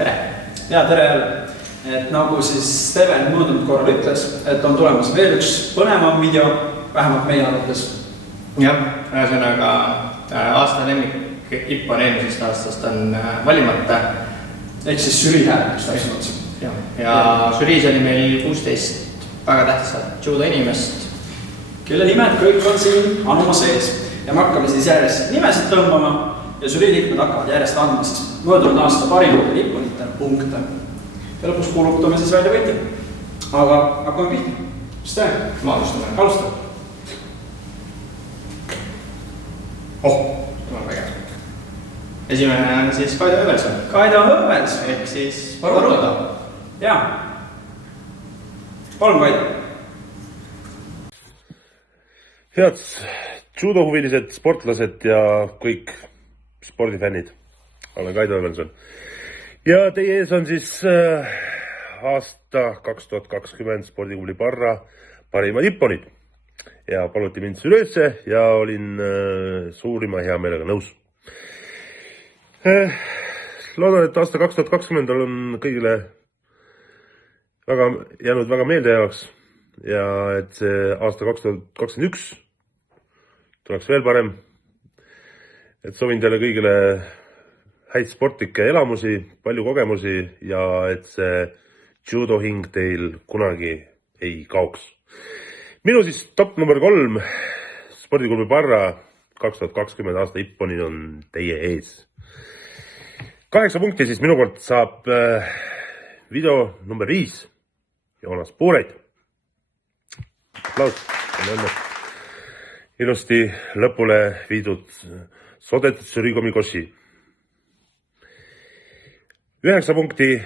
Tere! Ja tere jälle! Et nagu siis Steven möödunud korral ütles, et on tulemas veel üks põnevam video, vähemalt meie arvates. Jah, ühesõnaga aasta lemmik Ippon eelmisest aastast on valimata. Ehk siis žürii hääletus täpsemalt. Ja žüriis oli meil 16 väga tähtsat judo inimest, kelle nimed kõik on siin anuma sees. Ja me hakkame siis järjest nimesid tõmbama ja žürii liikmed hakkavad järjest andma siis möödunud aasta parimatele Ipponitele punkte. Ja lõpus kuulutame siis välja võitja. Aga hakkame pihta. Mis teeme? Ma alustame. Alustame. Tuleb vägev. Esimene on siis Kaido Õvelson. Kaido Õvels. Ehk siis Varutada. Jaa. Palun, Kaido. Head judohuvilised, sportlased ja kõik spordifännid. Olen Kaido Õvelson. Ja teie ees on siis aasta 2020 spordiklubi Parra parimad Ipponid. Ja paluti mind ülesse ja olin suurima hea meelega nõus. Loodan, et aasta 2020 on kõigile jäänud väga meeldejäävaks ja et see aasta 2021 tuleks veel parem. Et soovin teile kõigile häid sportlikke elamusi, palju kogemusi ja et see judohing teil kunagi ei kaoks. Minu siis top number 3 spordiklubi Parra 2020 aasta Ipponid on teie ees. 8 punkti siis minu poolt saab video number 5 Joonas Puureid. Aplaus. Ilusti lõpule viidud Sodet Surikomi Koshi. 9 punkti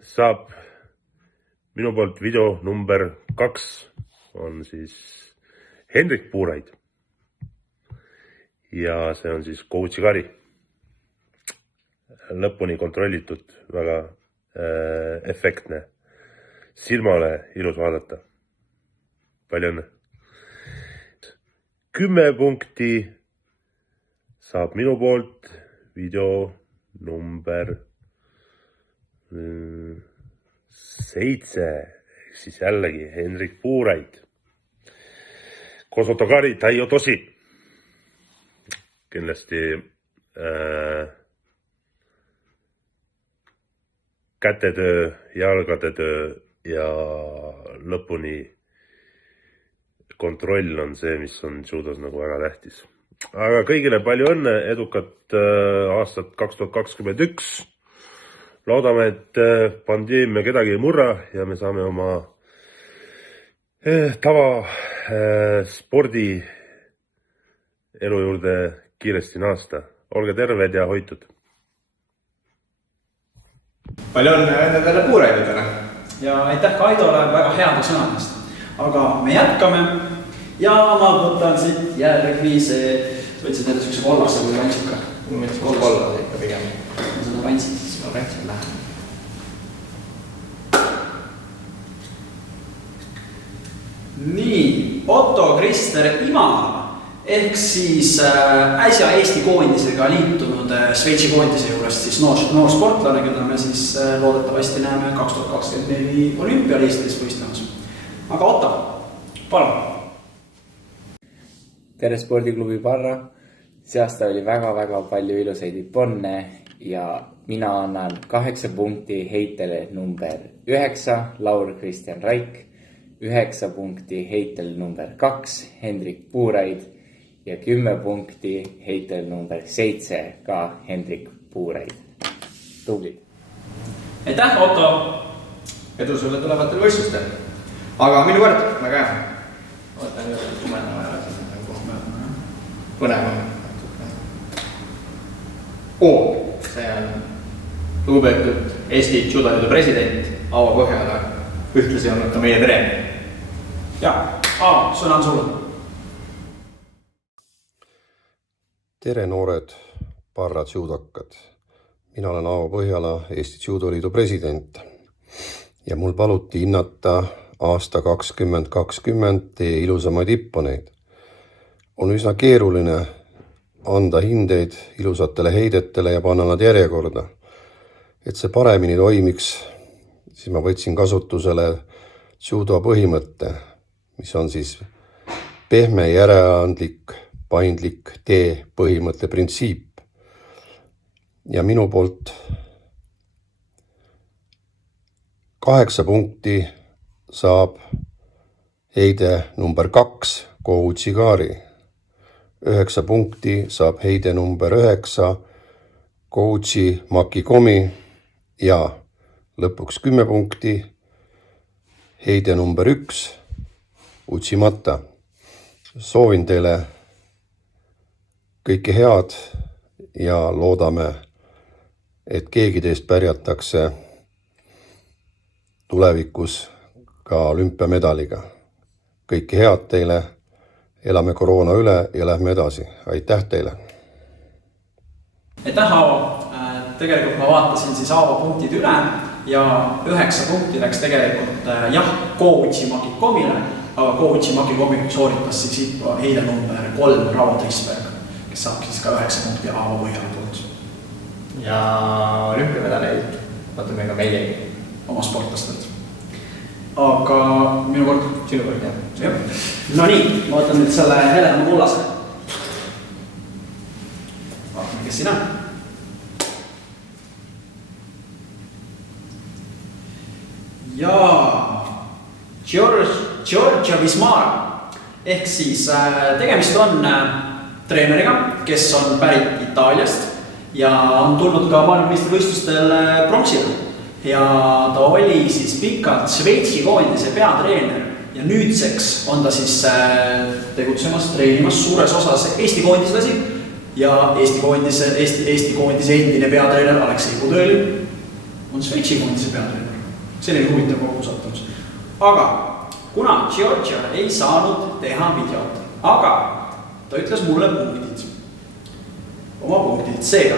saab minu poolt video number 2 on siis Hendrik Puureid. Ja see on siis Coachi Kari. Lõpuni kontrollitud, väga efektne. Silmale ilus vaadata. Palju õnne. 10 punkti saab minu poolt video number 7. Ehk siis jällegi Hendrik Puureid. Kosotokari Taiotosi. Kindlasti kätetöö, jalgade töö ja lõpuni kontroll on see, mis on judos nagu väga tähtis. Aga kõigile palju õnne, edukat aastat 2021. Loodame, et pandeemia kedagi ei murra ja me saame oma tava spordi elu juurde kiiresti naasta. Olge terved ja hoitud. Palju on nendele Puureididele. Ja aitäh Kaidole väga heade sõnadest. Aga me jätkame ja ma võtan siit järgmise. Võtsid neile sükse kollase või rantsika? Kollase ikka pigem. Ma seda rantsid siis. Ma rantsid lähen. Nii, Otto Krister Imala ehk siis äsja Eesti koondisega liitunud Šveitsi koondise juurest siis noor sportlane, keda me siis loodetavasti näeme 2024 olümpialiistes võistlemas. Aga Otto, palun! Tere spordiklubi Parra! See aasta oli väga palju ilusaid Ipponne ja mina annan 8 punkti heitele number 9, Laur Kristjan Raik, 9 punkti heitele number 2, Hendrik Puureid ja 10 punkti heitel number 7 ka Hendrik Puureid. Tublid! Aitäh, Otto! Edu sulle tulevatel võistlustel. Aga minu kord, väga hea. Võtan just tumenema ära siis põnevam. See on lugupeetud Eesti judoliidu president Aavo Põhjala, ühtlasi on ka meie treener. Ja, Aavo, sõna on sulle. Tere noored Parra judokad. Mina olen Aavo Põhjala, Eesti judoliidu president ja mul paluti hinnata aasta 2020 teie ilusamaid Ipponeid. On üsna keeruline anda hindeid ilusatele heidetele ja panna nad järjekorda. et see paremini toimiks, siis ma võtsin kasutusele judo põhimõtte, mis on siis pehme, järeleandlik, paindlik tee põhimõtte printsiip. Ja minu poolt 8 punkti saab heide number 2 Go Uchigari. 9 punkti saab heide number 9 Coachi Makikomi ja lõpuks 10 punkti heide number 1 Uchimata. Soovin teile kõike head ja loodame, et keegi teist pärjatakse tulevikus ka olümpiamedaliga. Kõike head teile, elame koroona üle ja lähme edasi. Aitäh teile! Aitäh, Aavo! Tegelikult ma vaatasin siis Aavo punktid üle ja 9 punkti läks tegelikult Go Uchimakikomile, aga Go Uchimakikomi sooritas siis heide number 3 Ravo Trisberg, kes saab siis ka 9 punkti Aavo põhjal poolt. Ja olümpiamedaleid vaatame ka meiegi oma sportlastelt. Aga minu kord. Sinu kord, jah. No nii, ma võtan nüüd selle heledama kullase. Vaatame, kes siin on. Ja Giorgio Vismara. Ehk siis tegemist on treeneriga, kes on pärit Itaaliast ja on tulnud ka maailmameistrivõistlustel pronksile. Ja ta oli siis pikalt Šveitsi koondise peatreener ja nüüdseks on ta siis tegutsemas, treenimas suures osas Eesti koondislasi ja Eesti koondise endine peatreener Aleksei Budõli on Šveitsi koondise peatreener. Selline huvitav kokkusattumus. Aga kuna Giorgio ei saanud teha videot, aga ta ütles mulle punktid. Oma punktid. Seega,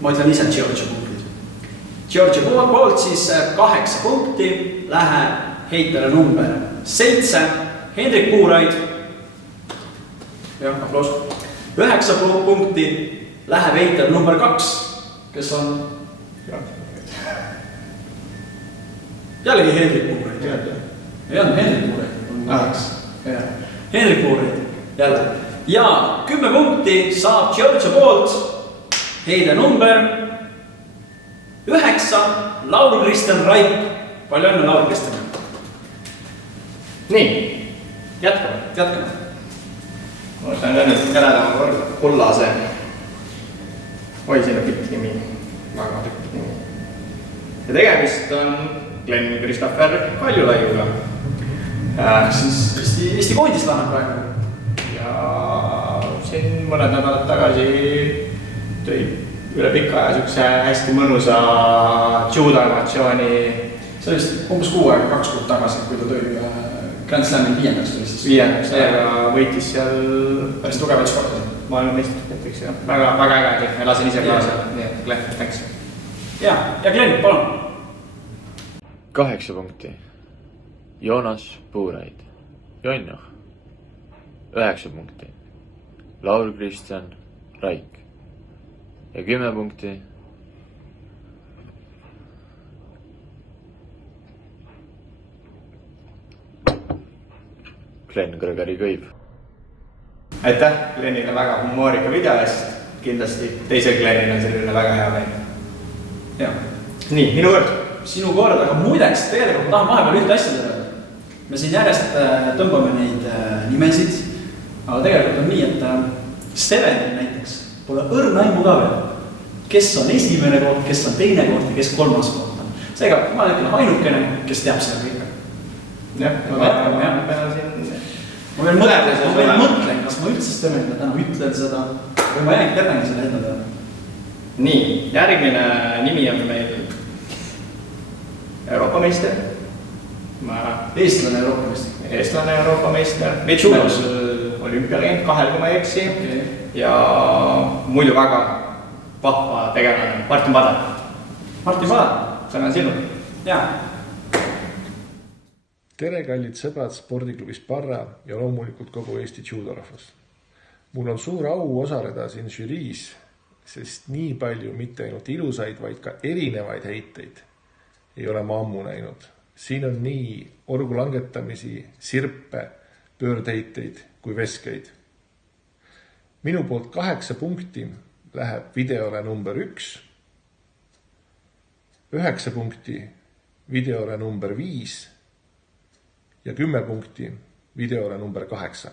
ma ütlen ise Giorgio punktid. Giorgio poolt siis 8 punkti läheb heitele number 7 Hendrik Puuraid. Jah, aplaus. 9 punkti läheb heitele number 2, kes on jällegi Hendrik Puuraid. Ei on Hendrik Puuraid. Hendrik Puuraid jälle. Ja 10 punkti saab Giorgio poolt heide number 9 Laur-Kristjan Raik. Palju õnne, Laur-Kristjan. Nii, jätkame. Ma võtan ka nüüd heledama kullase. Oi, siin on pikk nimi. Väga pikk nimi. Ja tegemist on Glenn Christopher Kaljulaiuga. Siis Eesti koondislane praegu. Ja siin mõned nädalad tagasi tõi üle pika aja sükse hästi mõnusa judo emotsiooni. See oli vist umbes 2 kuud tagasi, kui ta tõi Grand Slami 5. tuli siis. 5. ja võitis seal päris tugevaid sportlasi. Maailmameistriks, jah. Väga äge, ma lasin ise kaasa. Nii et Glenn, thanks. Ja Glenn, palun. 8 punkti Joonas Puuraid, Jonno. 9 punkti Laur-Kristjan Raik ja 10 punkti Glenn Gregory Kõiv. Aitäh Glennile väga humoorika video eest. Kindlasti teise Glennil on selline väga hea meel. Ja. Nii, minu kord. Sinu kord, aga muideks tegelikult tahan vahepeal ühte asja teha. Me siin järjest tõmbame neid nimesid, aga tegelikult on nii, et Stevenil näiteks pole õrna aimu ka veel. Kes on esimene koht, kes on teine koht ja kes 3. koht on. Seega, ma olen ainukene, kes teab seda kõike. Jah, ma veel mõtlen, kas ma üldse Stevenile täna ütlen seda või ma jätangi selle enda teada. Nii, järgmine nimi on meil Euroopa meister. Eestlane Euroopa meister. Eestlane Euroopa meister. Mitchell olümpialegend 2, kui ma ei eksi. Ja muidu väga vahva tegelane Martin Padar. Martin Padar. Sõna sinu. Jaa. Tere, kallid sõbrad spordiklubi Sparra ja loomulikult kogu Eesti judorahvas. Mul on suur au osaleda siin žüriis sest nii palju mitte ainult ilusaid, vaid ka erinevaid heiteid ei ole ma ammu näinud. Siin on nii orgu langetamisi, sirpe, pöördheiteid kui veskeid. Minu poolt 8 punkti läheb videole number 1, 9 punkti videole number 5 ja 10 punkti videole number 8.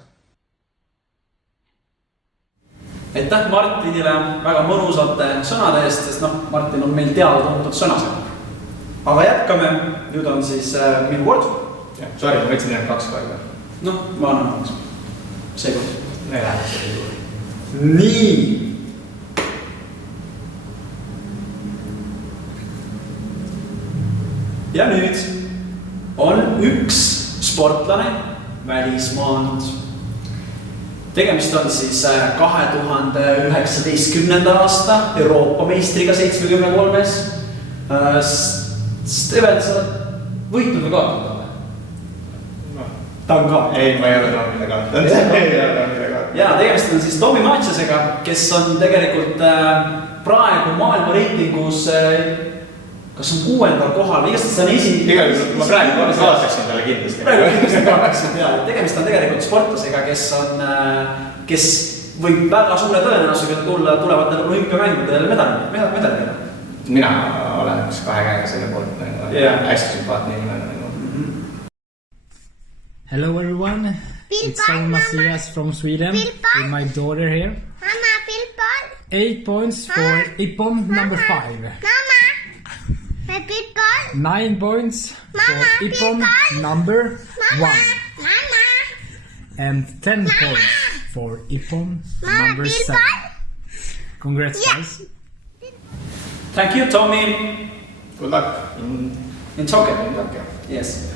Aitäh Martinile väga mõnusate sõnade eest, sest Martin on meil teada-tuntud sõnasõnum. Aga jätkame, nüüd on siis minu kord. Sorry, ma võtsin ainult 2 korda. Ma annan seekord. Ei lähe selle juurde. Nii. Ja nüüd on üks sportlane välismaalt. Tegemist on siis 2019. aasta Euroopa meistriga 73-s. Steven, sa oled võitnud või kaotanud? Ta on ka. Ei, ma ei ole Tomile kaotanud. Ja tegemist on siis Tommy Matsiasega, kes on tegelikult praegu maailma reitingus kas on 6. kohal või igast ta on Tegelikult ma praegu kaotaksin talle kindlasti. Praegu kindlasti kaotaksin peale. Tegemist on tegelikult sportlasega, kes võib väga suure tõenäosusega tulevatel olümpiamängudel medalile. Mina olen 2 käega selle poolt hästi sümpaatne inimene. Hello everyone, it's Tom Masias from Sweden with my daughter here. Mama, 8 points for Ippon number 5. 9 points for Ippon number 1. And 10 points for Ippon number 7. Congrats guys. Thank you Tommy. Good luck. In Tokyo. Yes.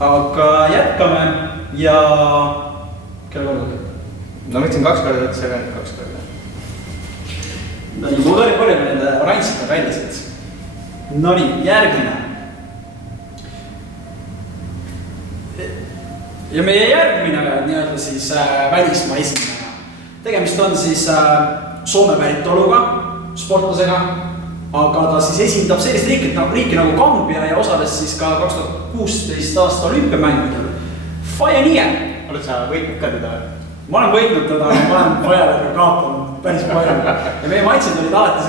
Aga jätkame ja kelle korda? No võtsin 2 korda, see on 2 korda. Mul oli palju nende oranžite väljasid. Nonii, järgmine. Ja meie järgmine nii-öelda siis välismaa esindaja. Tegemist on siis Soome päritoluga sportlasega, aga ta siis esindab sellist riiki nagu Gambia ja osales siis ka 2016 aasta olümpiamängudel. Faye Niie. Oled sa võitnud ka teda? Ma olen võitnud teda, ma olen Fayele kaotanud päris palju. Ja meie matsid olid alati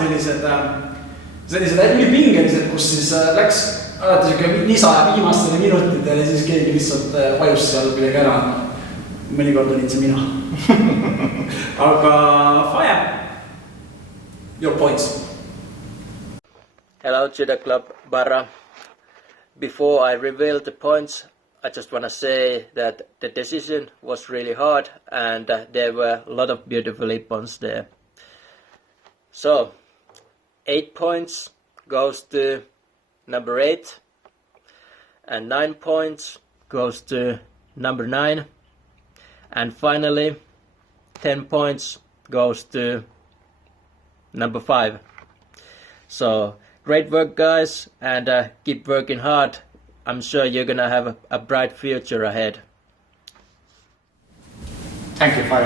sellised ülipingelised, kus siis läks alati siuke nisa ja viimastele minutitele ja siis keegi lihtsalt vajus seal midagi ära. Mõnikord olin see mina. Aga Faye, your points. Hello Judo Club Barra. Before I reveal the points, I just want to say that the decision was really hard and there were a lot of beautiful Ippons there. So, 8 points goes to number 8 and 9 points goes to number 9 and finally 10 points goes to number 5. So, great work guys and keep working hard. I'm sure you're gonna have a bright future ahead. Thank you, Faye.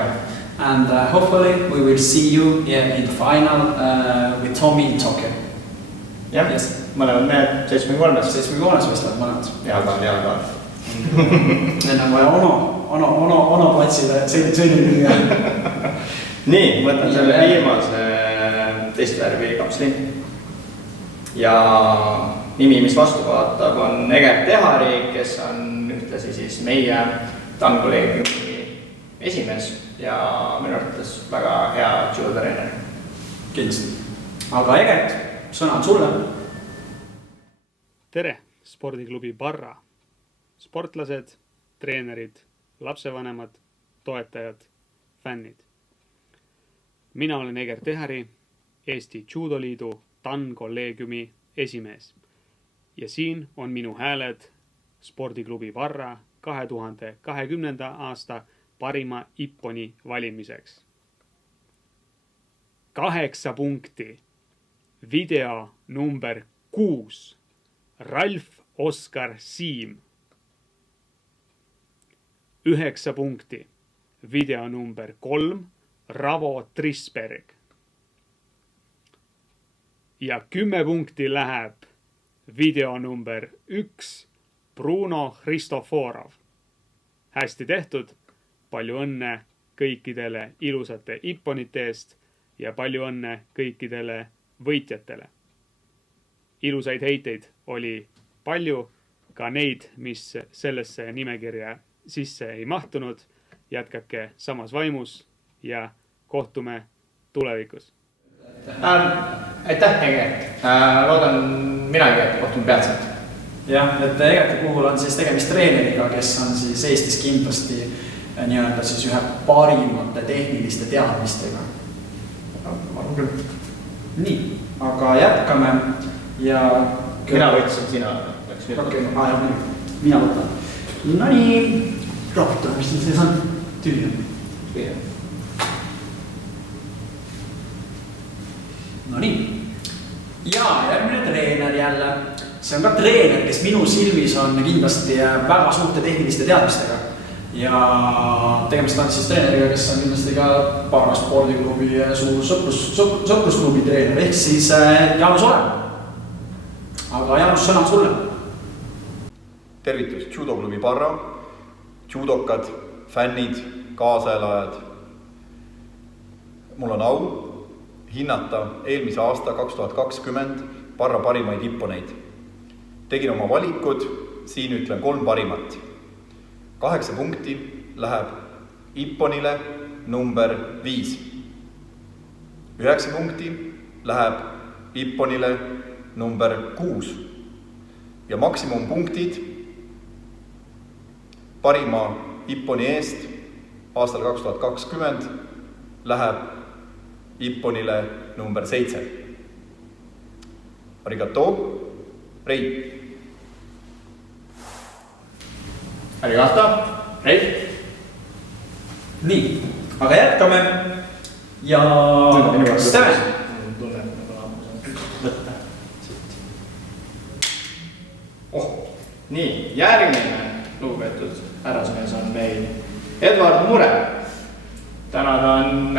And hopefully we will see you in the final with Tommy in Tokyo. Yes. Mõlemad mehed 73. 73 võistlevad mõlemad. Jalga. Enne on vaja ono platsile sõidin. Nii, võtan selle viimase testvärvi kapsli. Ja nimi, mis vastu vaatab, on Egert Tehari, kes on ühtlasi siis meie tangoleegiumi esimees ja minu arvates väga hea judotreener. Kindlasti. Aga Egert, sõna on sulle. Tere, spordiklubi Barra. Sportlased, treenerid, lapsevanemad, toetajad, fännid. Mina olen Egert Tehari, Eesti Judoliidu tangoleegiumi esimees. Ja siin on minu hääled spordiklubi Barra 2020. aasta parima Ipponi valimiseks. 8 punkti. Video number 6. Ralf Oskar Siim. 9 punkti. Video number 3. Ravo Trisberg. Ja 10 punkti läheb video number 1 Bruno Hristoforov. Hästi tehtud, palju õnne kõikidele ilusate ipponite eest ja palju õnne kõikidele võitjatele. Ilusaid heiteid oli palju, ka neid, mis sellesse nimekirja sisse ei mahtunud. Jätkake samas vaimus ja kohtume tulevikus. Aitäh, Ege. Loodan minagi, et kohtume peatselt. Jah, et Egete puhul on siis tegemist treeneriga, kes on siis Eestis kindlasti nii-öelda siis ühe parimate tehniliste teadmistega. Nii, aga jätkame ja... Mina võtsin, sina läks nüüd. Okei, mina võtan. No nii, raputa, mis siin sees on? Tühja. No nii. Ja järgmine treener jälle. See on ka treener, kes minu silmis on kindlasti väga suurte tehniliste teadmistega. Ja tegemist on siis treeneriga, kes on kindlasti ka Parra spordiklubi suur sõprusklubi treener, ehk siis Jaanus Olev. Aga Jaanus, sõna sulle. Tervitus, judoklubi Parra, judokad, fännid, kaasaelajad. Mul on au hinnata eelmise aasta 2020 Parra parimaid ipponeid. Tegin oma valikud, siin ütlen 3 parimat. 8 punkti läheb ipponile number 5. 9 punkti läheb ipponile number 6. Ja maksimumpunktid parima ipponi eest aastal 2020 läheb ipponile number 7. Arigato, Rei. Arigato, Rei. Nii, aga jätkame ja Steven. Võtta. Nii, järgmine lugupeetud härrasmees on meil Edvard Mure. Täna ta on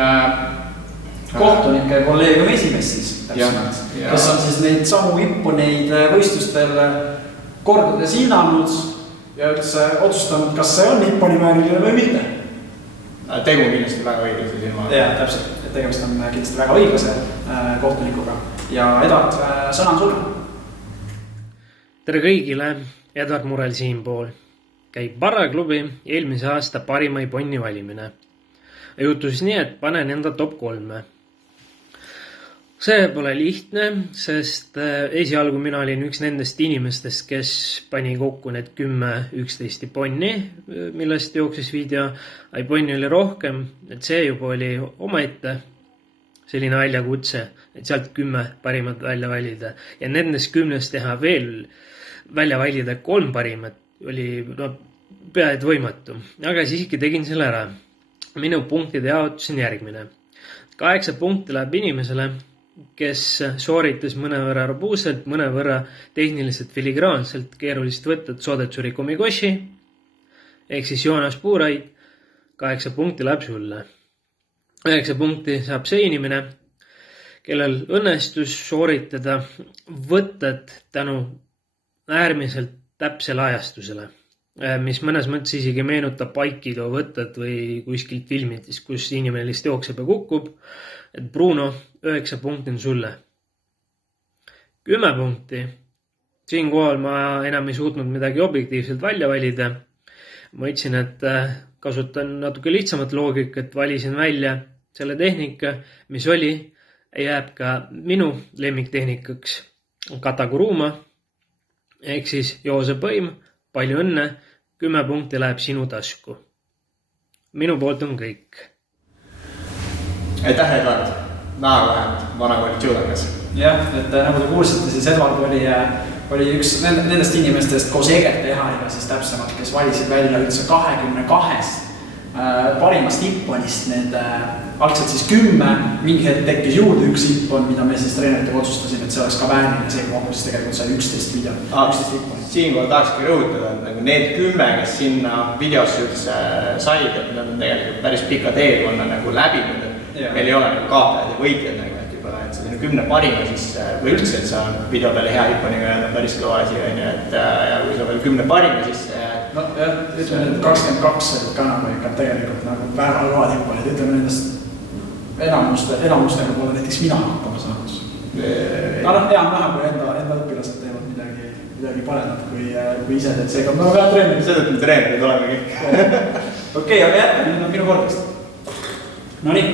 kohtunike kolleegiumi esimees siis, kes on siis neid samu ipponeid võistlustel kordades hinnanud ja üldse otsustanud, kas see on ipponi vääriline või mitte. Tegu kindlasti väga õiglase silma. Jah, täpselt, et tegemist on kindlasti väga õiglase kohtunikuga. Ja Edvard, sõna on sulle. Tere kõigile, Edvard Murel siinpool. Käib Parra klubi eelmise aasta parima iponni valimine. Juhtus nii, et panen enda top 3. See pole lihtne, sest esialgu mina olin üks nendest inimestest, kes pani kokku need 10-11 iponni, millest jooksis video. Iponni oli rohkem, et see juba oli omaette selline väljakutse, et sealt 10 parimat välja valida. Ja nendest 10 teha veel välja valida 3 parimat oli pea et võimatu. Aga siiski tegin selle ära. Minu punktide jaotus on järgmine. 8 punkti läheb inimesele, kes sooritas mõnevõrra robuuselt, mõnevõrra tehniliselt filigraanselt keerulist võtted Sodetsuri Komikoshi, ehk siis Joonas Puuraid. 8 punkti läheb sulle. 9 punkti saab see inimene, kellel õnnestus sooritada võtted tänu äärmiselt täpsele ajastusele, mis mõnes mõttes isegi meenutab Aikido võtted või kuskilt filmitis, kus inimene lihtsalt jookseb ja kukub. Et Bruno, 9 punkti on sulle. 10 punkti. Siinkohal ma enam ei suutnud midagi objektiivselt välja valida. Ma ütlesin, et kasutan natuke lihtsamat loogikat, valisin välja selle tehnika, mis oli, jääb ka minu lemmiktehnikaks Kataguruma, ehk siis Joose Põim, palju õnne, 10 punkti läheb sinu tasku. Minu poolt on kõik. Aitäh, Edvard. Väga vähemalt vanakooli judokas. Jah, et nagu te kuulsite, siis Edvard oli üks nendest inimestest koos Egete Ehariga siis täpsemalt, kes valisid välja üldse 22 parimast ipponist. Need algselt siis 10, mingi hetk tekkis juurde üks ippon, mida me siis treeneritega otsustasime, et see oleks ka vääriline, see kokku siis tegelikult sai 11 video. 11 ipponist. Siinkohal tahakski rõhutada, et nagu need 10, kes sinna videosse üldse said, et nad on tegelikult päris pika teekonna nagu läbinud. Meil ei ole nagu kaotajad ja võitjad, et võib-olla, et selline 10 parima sisse või üldse, et sa video peale hea Ipponiga jääd on päris kõva asi, on ju, et ja kui sa veel 10 parima sisse jääd. No jah, ütleme, et 22 olid ka nagu ikka tegelikult nagu väga kõvad Ipponid, ütleme nendest enamustega pole näiteks mina hakkama saanud. Aga hea on näha, kui enda õpilased teevad midagi paremat kui ise, et seega ma pean treenima. Seda, et me treenerid olemegi. Okei, aga jätkame, nüüd on minu kordist. No nii.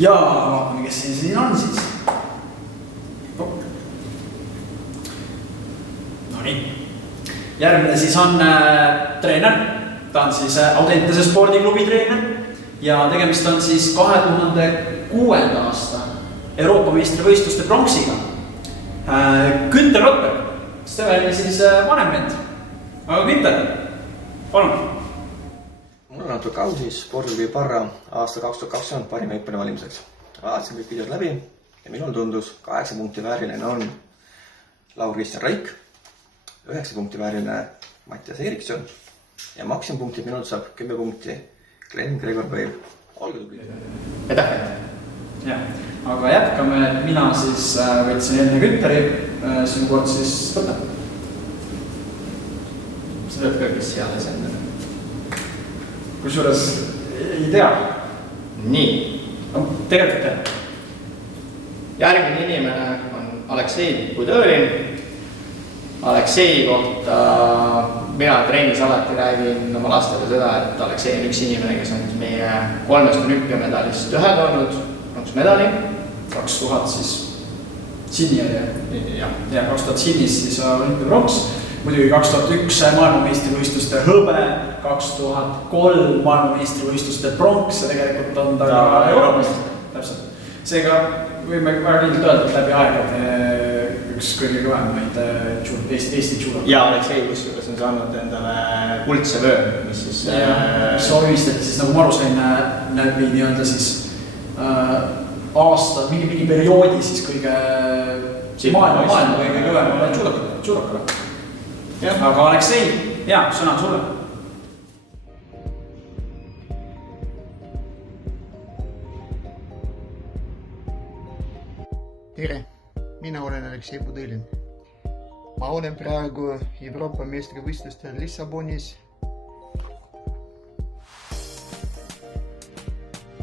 Ja vaatame, kes siin on siis. No nii. Järgmine siis on treener. Ta on siis Audentese spordiklubi treener. Ja tegemist on siis 2006. aasta Euroopa meistrivõistluste pronksiga. Günther Rotberg. Steveni siis vanem vend. Aga Günther, palun. Mul on natuke au siis spordiklubi Parra aasta 2020 parima Ipponi valimiseks. Vaatasin kõik videod läbi ja minul tundus 8 punkti vääriline on Laur-Kristjan Raik, 9 punkti vääriline Mattias Erikson ja maksimumpunktid minult saab 10 punkti Glenn Gregor Bale. Olge tubli. Aitäh! Jah, aga jätkame, et mina siis võtsin enne Güntheri, sinu kord siis võtta. Sa tead ka, kes seal see enne? Kusjuures ei tea. Nii. No, tegelikult tea. Järgmine inimene on Aleksei Budõlin. Aleksei kohta mina trennis alati räägin oma lastele seda, et Aleksei on üks inimene, kes on meie 3 olümpiamedalist 1 toonud pronksmedali. 2000 siis Sydney oli ja 2000 Sydneys siis olümpiapronks. Muidugi 2001 maailmameistrivõistluste hõbe, 2003 maailmameistrivõistluste pronks ja tegelikult on ta ka Euroopa. Täpselt. Seega võime väga kindlalt öelda, et läbi aegade üks kõige kõvemaid Eesti judo. Ja Aleksei kusjuures on saanud endale kuldse vöö, mis siis... Mis omistati siis nagu maru sain läbi nii-öelda siis aasta, mingi perioodi siis kõige maailma kõige kõvema judokale. Aga Aleksei, sõna on sulle. Tere, mina olen Aleksei Budõlin. Ma olen praegu Euroopa meistrivõistlustel Lissabonis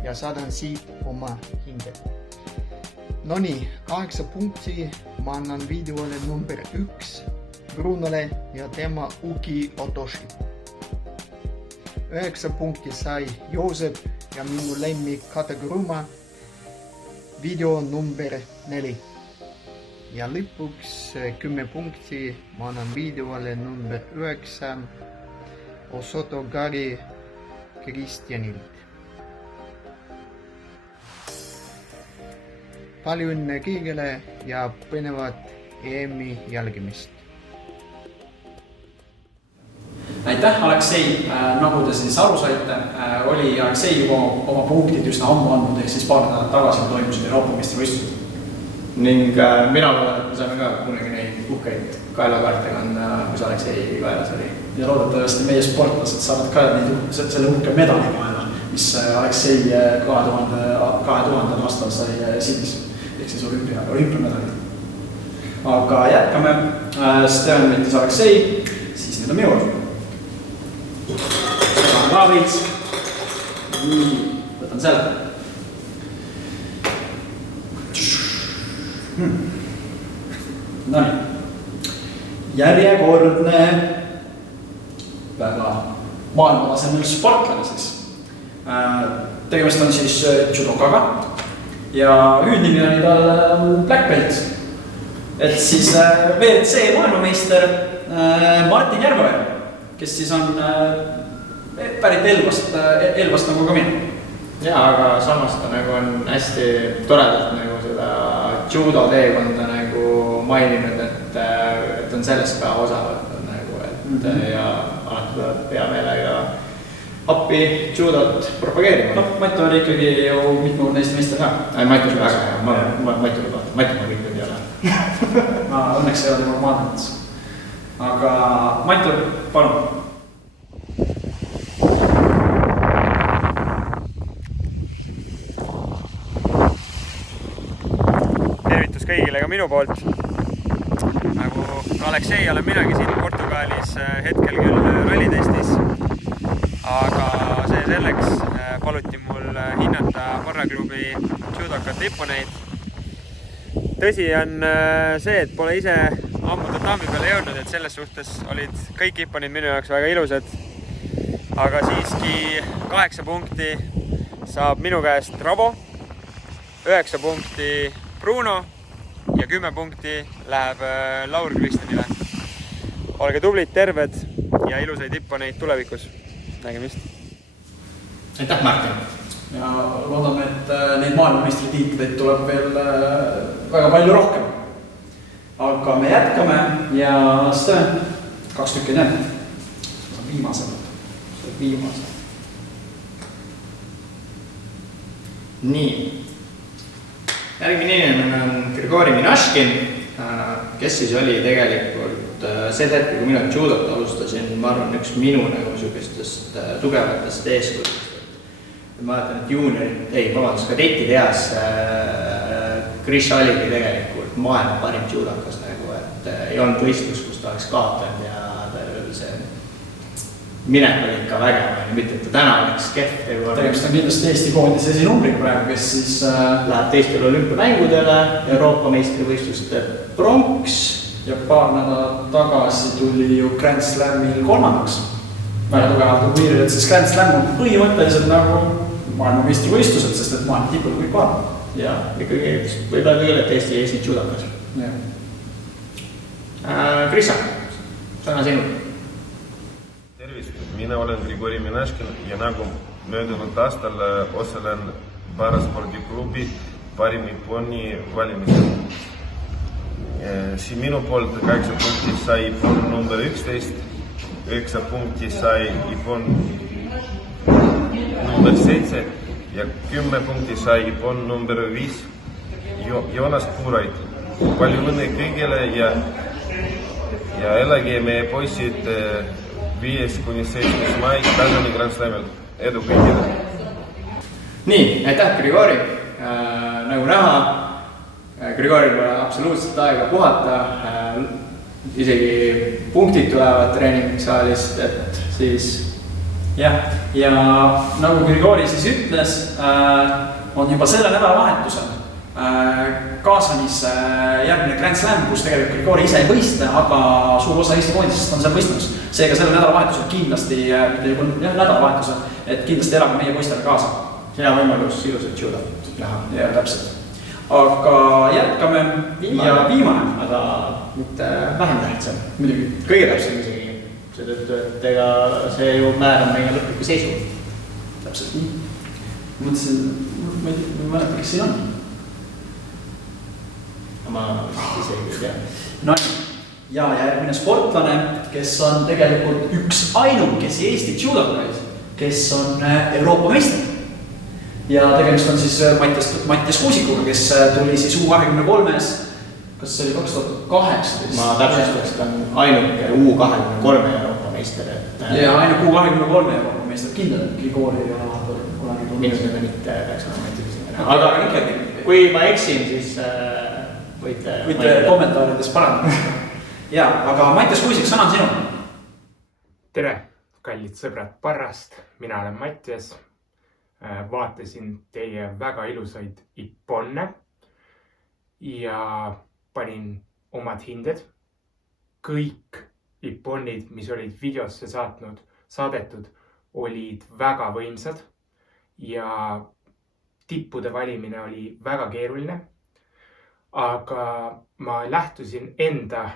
ja saadan siit oma hinde. No nii, 8 punkti ma annan videole number 1 Brunole ja tema Uki Otoshi. 9 punkti sai Joosep ja minu lemmik Kata Gruma video number 4. Ja lõpuks 10 punkti ma annan videole number 9 Osoto Gari Kristjanilt. Palju õnne kõigile ja põnevat EM-i jälgimist. Aitäh, Aleksei, nagu te siis aru saite, oli Aleksei juba oma punktid üsna ammu andnud, ehk siis paar nädalat tagasi toimusid Euroopa meistrivõistlused. Ning mina loodan, et me saame ka kunagi neid uhkeid kaelakaarte kanda, kus Aleksei kaelas oli. Ja loodetavasti meie sportlased saavad ka selle uhke medali kaela, mis Aleksei 2000 aastal sai Sydneys, ehk siis olümpiamedali. Aga jätkame, Steven võttis Aleksei, siis nüüd on minu kord. Seda on ka veits. Nii, võtan selle. Nonii. Järjekordne väga maailmatasemel sportlane siis. Tegemist on siis judokaga ja hüüdnimi oli tal Black Belt. Et siis WRC maailmameister Martin Järveoja, kes siis on pärit Elvast nagu ka mina. Jaa, aga samas ta nagu on hästi toredalt nagu seda judo teekonda nagu maininud, et on sellest ka osa võtnud nagu, et ja alati tuleb hea meelega appi judot propageerima. No, Matu oli ikkagi ju mitmekordne Eesti meister ka. Matu oli väga hea, Matu oli vaata, Matu ma kõik nüüd ei ole. Ma õnneks ei ole tema maadanud. Aga Matu, palun. kõigile ka minu poolt. Nagu Aleksei olen minagi siin Portugalis hetkel küll rallitestis, aga see selleks paluti mul hinnata Parraklubi judokate ipponeid. Tõsi on see, et pole ise ammu tatami peale jõudnud, et selles suhtes olid kõik ipponid minu jaoks väga ilusad. Aga siiski 8 punkti saab minu käest Rabo, 9 punkti Bruno ja 10 punkti läheb Laur Kristjanile. Olge tublid, terved ja ilusaid ipponeid tulevikus. Nägemist. Aitäh, Martin! Ja loodame, et neid maailmameistri-tiitleid tuleb veel väga palju rohkem. Aga me jätkame ja Sten, 2 tükki on jäänud. See on viimase. Nii. Järgmine inimene on Grigori Minaškin, kes siis oli tegelikult see hetk, kui mina judot alustasin, ma arvan, üks minu nagu sugustest tugevatest eeskudest. Ma mäletan, et kadettide eas Grisha oligi tegelikult maailma parim judokas nagu, et ei olnud võistlus, kus ta oleks kaotanud ja see minek oli ikka vägev, mitte et ta täna oleks kehv. Tegemist on kindlasti Eesti koondise esinumbriga praegu, kes siis läheb teistele olümpiamängudele, Euroopa meistrivõistluste pronks ja paar nädalat tagasi tuli ju Grand Slamil 3. Väga tugevalt kui piiril, et siis Grand Slam on põhimõtteliselt nagu maailmameistrivõistlused, sest et maailma tipud kõik paar. Ja ikkagi võib öelda küll, et Eesti Eesti judokas. Grisha, sõna sinu. Tervist, mina olen Grigori Minaškin ja nagu möödunud aastal osalen Paraspordiklubi parim ipponi valimisel. Siin minu poolt 8 punkti sai ippon number 11, 9 punkti sai ippon number 7 ja 10 punkti sai ippon number 5 Joonas Puuraid. Palju õnne kõigile ja elage meie poisid 5-7 mai Tallinni Grand Slamil. Edu kõigile! Nii, aitäh Grigori! Nagu näha, Grigoril pole absoluutselt aega puhata. Isegi punktid tulevad treeningssaalist, et siis... Ja nagu Grigori siis ütles, on juba selle nädalavahetusel Kaasanis järgmine Grand Slam, kus tegelikult Grigori ise ei võistle, aga suur osa Eesti koondisest on seal võistlemas. Seega selle nädalavahetusel kindlasti, mitte juba nädalavahetusel, et kindlasti elame meie poistele kaasa. Hea võimalus ilusat judot näha. Ja täpselt. Aga jätkame ja viimane. Aga mitte vähem tähtsam. Muidugi. Kõige täpsem isegi. Seetõttu, et ega see ju määrab meie lõpliku seisu. Täpselt nii. Mõtlesin, ma ei mäleta, kes siin on. Ma isegi ei tea. No ja järgmine sportlane, kes on tegelikult üks ainukesi Eesti judokaid, kes on Euroopa meister. Ja tegemist on siis Mattias Kuusikuga, kes tuli siis U23-s, kas see oli 2018? Ma täpsustaks, et on ainuke U23 Euroopa meister. Ja ainuke U23 Euroopa meister, kindel Grigori ja minu seda mitte peaks olema. Aga kui ma eksin, siis võite kommentaarides parandada. Ja, aga Mattias Kuusik, sõna on sinu. Tere, kallid sõbrad Parrast. Mina olen Mattias. Vaatasin teie väga ilusaid ipponne ja panin omad hinded. Kõik ipponnid, mis olid videosse saadetud, olid väga võimsad ja tippude valimine oli väga keeruline. Aga ma lähtusin enda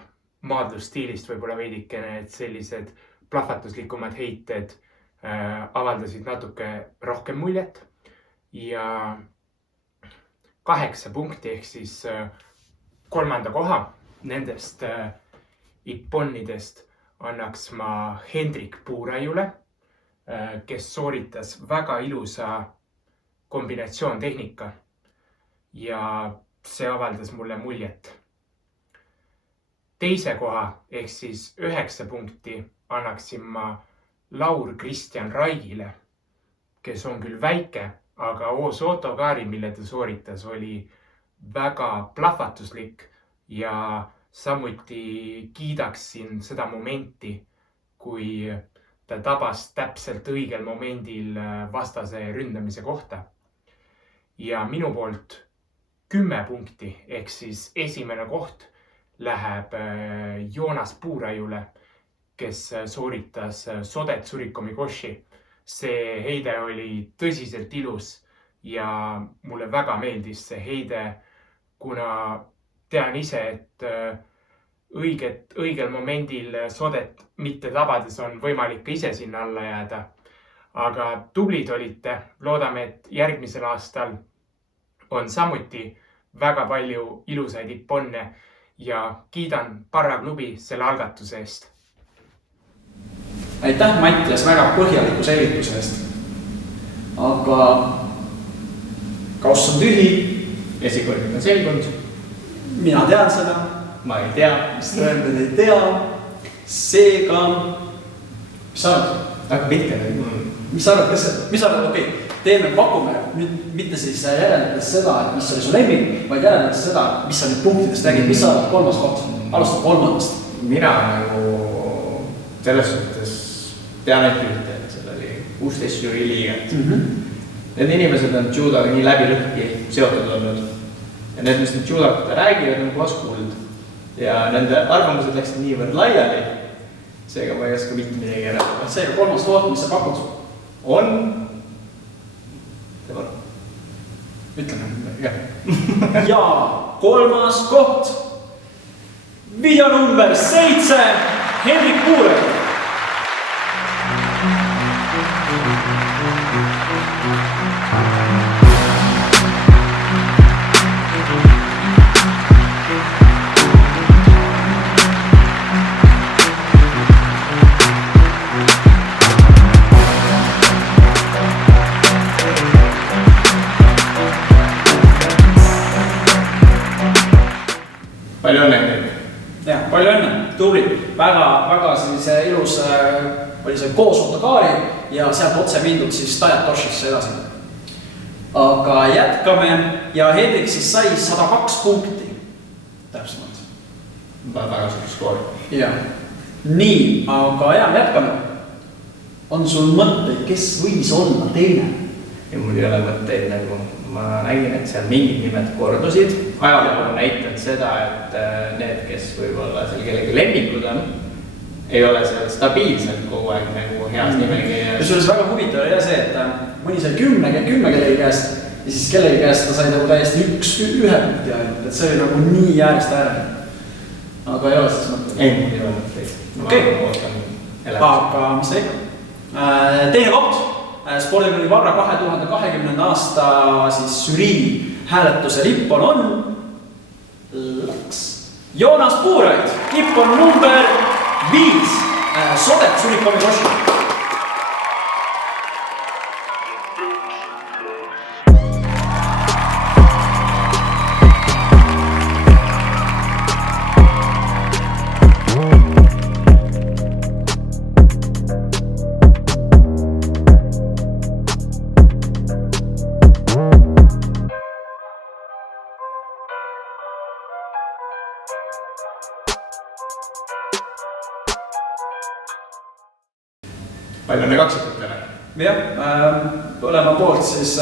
maadlusstiilist võib-olla veidikene, et sellised plahvatuslikumad heited avaldasid natuke rohkem muljet ja 8 punkti ehk siis 3. koha nendest ipponnidest annaks ma Hendrik Puuraiule, kes sooritas väga ilusa kombinatsioontehnika ja see avaldas mulle muljet. 2. koha ehk siis 9 punkti annaksin ma Laur Kristjan Raigile, kes on küll väike, aga Osoto kaari, mille ta sooritas, oli väga plahvatuslik ja samuti kiidaksin seda momenti, kui ta tabas täpselt õigel momendil vastase ründamise kohta. Ja minu poolt 10 punkti ehk siis esimene koht läheb Joonas Puuraiule, kes sooritas Sodet Surikomi Koshi. See heide oli tõsiselt ilus ja mulle väga meeldis see heide, kuna tean ise, et õigel momendil Sodet mitte tabades on võimalik ka ise sinna alla jääda. Aga tublid olite, loodame, et järgmisel aastal on samuti väga palju ilusaid ipponne ja kiidan Parra klubi selle algatuse eest. Aitäh, Mattias, väga põhjaliku selgituse eest. Aga kauss on tühi. Esikordid on selgunud. Mina tean seda. Ma ei tea. Tõendid ei tea. Seega, mis sa arvad? Aga mitte. Mis sa arvad, mis sa arvad, okei, teeme, pakume mitte siis järeldades seda, et mis oli su lemmik, vaid järeldades seda, mis sa nüüd punktidest räägid. Mis sa arvad, 3. koht? Alustab 3. Mina nagu selles suhtes tean äkki ühte, et seal oli 16 žürii liiget. Need inimesed on judoga nii läbi lõhki seotud olnud. Ja need, mis need judokata räägivad, on koos kuld. Ja nende arvamused läksid niivõrd laiali, seega ma ei oska mitte midagi järeldada. Seega 3. koht, mis sa pakud? On. Ütleme, jah. Ja 3. koht. Video number 7, Hendrik Puurel. Palju õnne. Ja, palju õnne. Tubli. Väga sellise ilus oli see koos autokaari ja sealt otse mindud siis Tajat Toshisse edasi. Aga jätkame ja Hendrik siis sai 102 punkti. Täpsemalt. Väga suur skoor. Ja. Nii, aga jätkame. On sul mõtteid, kes võis olla teine? Ja mul ei ole mõtteid nagu ma nägin, et seal mingid nimed kordusid. Ajalugu on näitanud seda, et need, kes võib-olla seal kellegi lemmikud on, ei ole seal stabiilselt kogu aeg nagu heas nimekirjas. Ja sulle väga huvitav oli see, et mõni sai 10 kellegi käest ja siis kellegi käest ta sai nagu täiesti ühe punkti ainult, et see oli nagu nii äärest äärne. Aga ei ole siis mõtteid? Ei, mul ei ole mõtteid. Okei. Aga mis see ikka? Teine koht. Spordiklubi Parra 2020. aasta siis žürii hääletuse lippon on läks Joonas Puuraid, lippon number 5, Sodet Surikomi Koshi. Palju on kaksikutele? Jah, olema poolt siis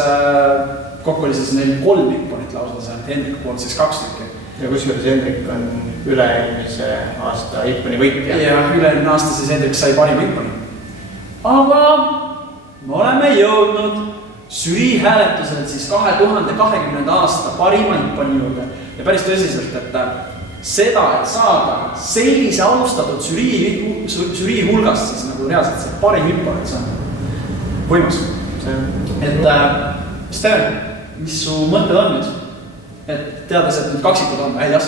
kokku oli siis neil 3 lipponit lausa seal, Hendriku poolt siis 2 tükki. Ja kusjuures Hendrik on üle-eelmise aasta lipponi võitja. Ja üle-eelmine aasta siis Hendrik sai parim lipponi. Aga me oleme jõudnud žürii hääletusel siis 2020. aasta parima lipponi juurde. Ja päris tõsiselt, et seda, et saada sellise austatud žürii hulgast siis nagu reaalselt see parim lippon, et see on võimas. Et mis teeme, mis su mõtted on nüüd? Et teades, et nüüd kaksikud on väljas.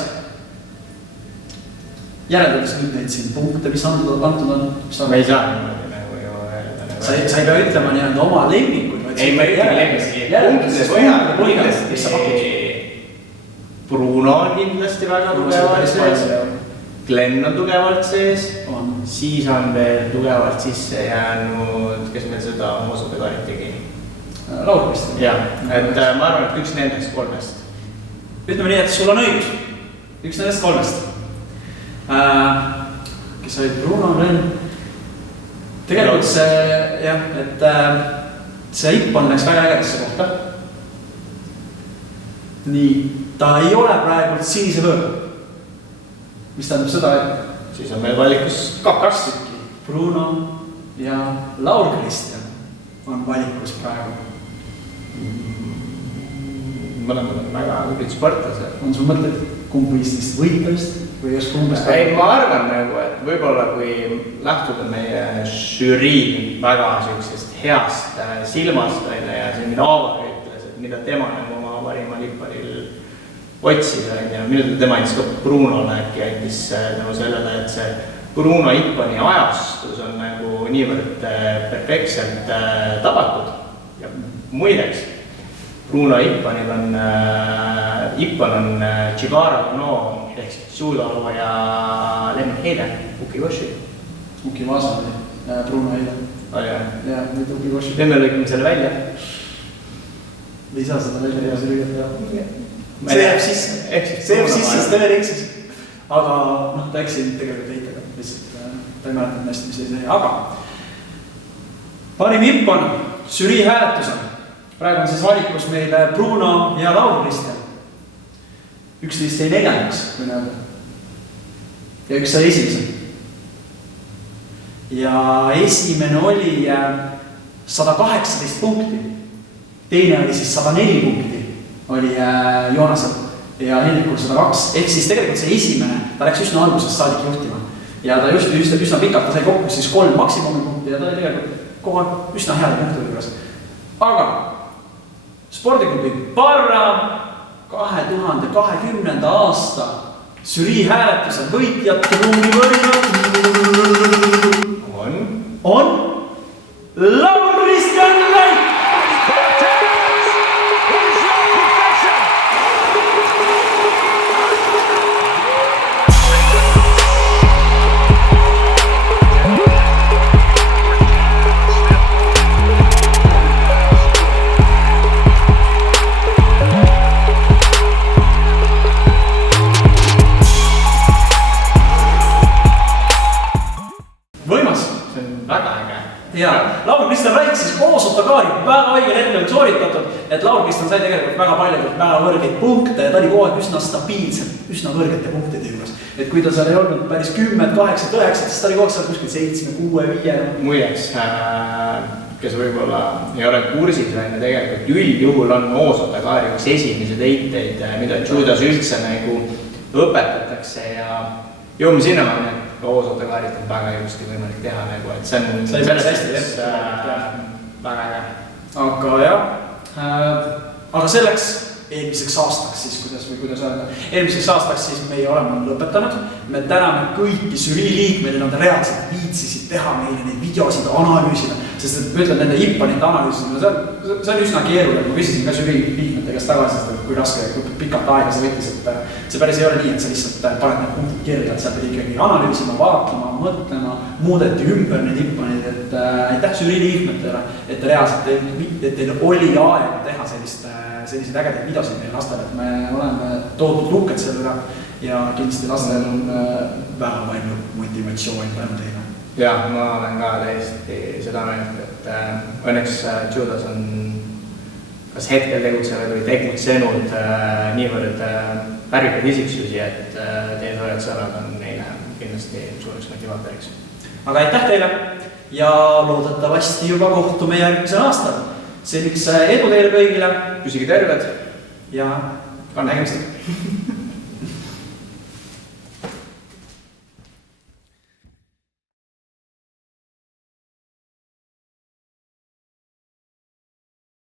Järeldades nüüd neid siin punkte, mis antud on. Me ei saa niimoodi nagu ju öelda. Sa ei pea ütlema nii-öelda oma lemmikud. Ei, ma ei ütle lemmisi. Punktide põhjal kindlasti Bruno on kindlasti väga tugevalt sees. Glenn on tugevalt sees. Siis on veel tugevalt sisse jäänud, kes meil seda homosopedarit tegi. Laur Kristjan. Jah, et ma arvan, et üks nendest 3. ütleme nii, et sul on õigus. Üks nendest 3. Kes olid Bruno, Ren. Tegelikult see, jah, et see Ippon läks väga ägedesse kohta. Nii, ta ei ole praegult sinise võõra. Mis tähendab seda, et siis on meil valikus 2 tükki. Bruno ja Laur Kristjan on valikus praegu. Mõlemad on väga üldid sportlased. On sul mõtted, kumb võis neist võita vist? Või just kumbest? Ei, ma arvan nagu, et võib-olla kui lähtuda meie žürii väga sellisest heast silmast ja see mida Aavar ütles, et mida tema nagu oma parima Ipponil otsis, minu tema andis ka Brunole äkki andis nagu sellele, et see Bruno Ipponi ajastus on nagu niivõrd perfektselt tabatud ja muideks Bruno Ipponil on, Ippon on Chibara Ono ehk Judo ja Lemmik Heide, Ukigoshi. Ukivasa oli Bruno Heide. Oli jah? Ja, nüüd Ukigoshi. Nüüd me lõikame selle välja. Ei saa seda välja ja see lügata jah. See jääb sisse. See jääb sisse, sest ta veel eksis. Aga ta eksid tegelikult Heitega. Lihtsalt ta ei mäletanud hästi, mis ei see. Aga parim Ippon žürii hääletusel. Praegu on siis valikus meil Bruno ja Laur Kristjan. Üks neist jäi 4. kui näeda. Ja üks sai 1. Ja esimene oli 118 punkti. Teine oli siis 104 punkti. Oli Joonasel ja Hendrikul 102. Ehk siis tegelikult see esimene, ta läks üsna algusest saadik juhtima. Ja ta just üsna pikalt, ta sai kokku siis 3 maksimumi punkti ja ta oli tegelikult kogu aeg üsna heade punkti juures. Aga spordiklubi Parra 2020. aasta žürii hääletuse võitjate on Laur Kristjan Raik. Ja Laur Kristjan Raik siis Oosotakaari väga õigel hetkel sooritatud, et Laur Kristjan sai tegelikult väga paljudelt väga võrgeid punkte ja ta oli kogu aeg üsna stabiilselt, üsna võrgete punktide juures. Et kui ta seal ei olnud päris 10, 8, 9, siis ta oli kogu aeg seal kuskil 7, 6, 5. Muideks, kes võib-olla ei ole kursis, tegelikult üldjuhul on Oosotakaari üks esimesed heiteid, mida judos üldse nagu õpetatakse ja jõume sinna, Oosotagaarit on väga ilusti võimalik teha, et see on sellest väga äge. Aga jah, aga selleks eelmiseks aastaks siis, kuidas öelda, eelmiseks aastaks siis meie oleme lõpetanud. Me täname kõiki žürii liikmeid, nad reaalselt viitsisid teha meile neid videosid analüüsida, sest et ma ütlen nende Ipponite analüüsida, see on üsna keeruline. Ma küsisin ka žürii liikmete käest tagasi, et kui raske ja kui pikalt aega see võttis, et see päris ei ole nii, et sa lihtsalt paned need punktid kirja, et sa pead ikkagi analüüsima, vaatama, mõtlema, muudeti ümber need Ipponid, et aitäh žürii liikmetele, et reaalselt teil oli aega teha selliseid ägedaid videosid meie lastele, et me oleme toodud lukked selle üle ja kindlasti lastel on väga palju motivatsiooni tänu teile. Ja, ma olen ka täiesti seda meelt, et õnneks judos on kas hetkel tegutsenud või tegutsenud niivõrd värvikad isiksusi, et teie soojad sõnad on neile kindlasti suureks motivaatoriks. Aga aitäh teile ja loodetavasti juba kohtume järgmisel aastal. Selliks edu teile kõigile. Püsige terved ja nägemist.